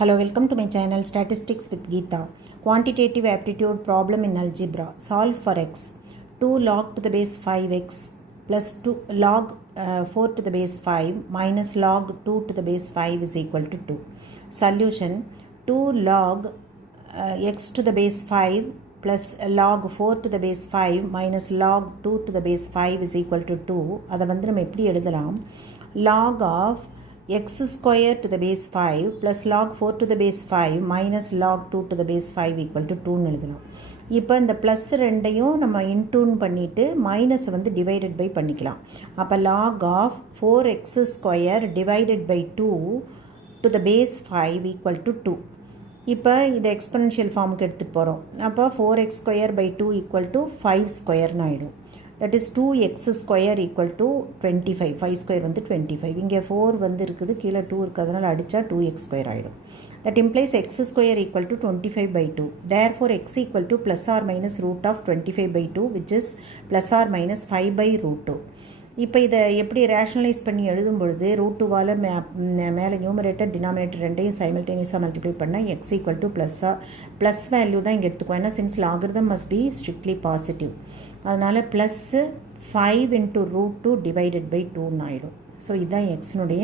Hello, welcome to my channel Statistics with Geeta. Quantitative aptitude problem in algebra. Solve for x. 2 log to the base 5x plus 2 log 4 to the base 5 minus log 2 to the base 5 is equal to 2. Solution 2 log x to the base 5 plus log 4 to the base 5 minus log 2 to the base 5 is equal to 2. அதை வந்து நம்ம எப்படி எழுதலாம்? Log of x square to the base 5 plus log 4 to the base 5 minus log 2 to the base 5 equal to 2 எழுதலாம். இப்போ இந்த plus ரெண்டையும் நம்ம இன்டூன் பண்ணிவிட்டு மைனஸ் வந்து டிவைடட் பை பண்ணிக்கலாம். அப்போ log of 4x square divided by 2 to the base 5 equal to 2. இப்போ இதை எக்ஸ்பொனென்ஷியல் ஃபார்முக்கு எடுத்துகிட்டு போகிறோம். அப்போ 4x square by 2 equal to 5 ஸ்கொயர்னு ஆகிடும். that is 2x square equal to 25. 5 square வந்து 25. இங்கே 4 வந்து இருக்குது, கீழே 2 இருக்கிறதுனால அடித்தா 2x square ஆகிடும். that implies x square equal to 25 by 2. therefore x equal to plus or minus root of 25 by 2 which is plus or minus 5 by root 2. இப்போ இதை எப்படி ரேஷனலைஸ் பண்ணி எழுதும் பொழுது ரூட் 2வால் மேலே நியூமரேட்டர் டினாமினேட்டர் ரெண்டையும் சைமல்டேனியஸாக மல்டிப்ளை பண்ணால் X equal to plus value தான் இங்கே எடுத்துக்குவோம். ஏன்னா since logarithm must be strictly positive. அதனால் plus 5 into root 2 divided by 2ன்னு ஆகிடும். ஸோ இதுதான் எக்ஸினுடைய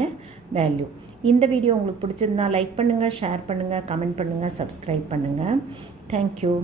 வேல்யூ. இந்த வீடியோ உங்களுக்கு பிடிச்சிருந்தா லைக் பண்ணுங்கள், ஷேர் பண்ணுங்கள், கமெண்ட் பண்ணுங்கள், சப்ஸ்கிரைப் பண்ணுங்கள். தேங்க்யூ.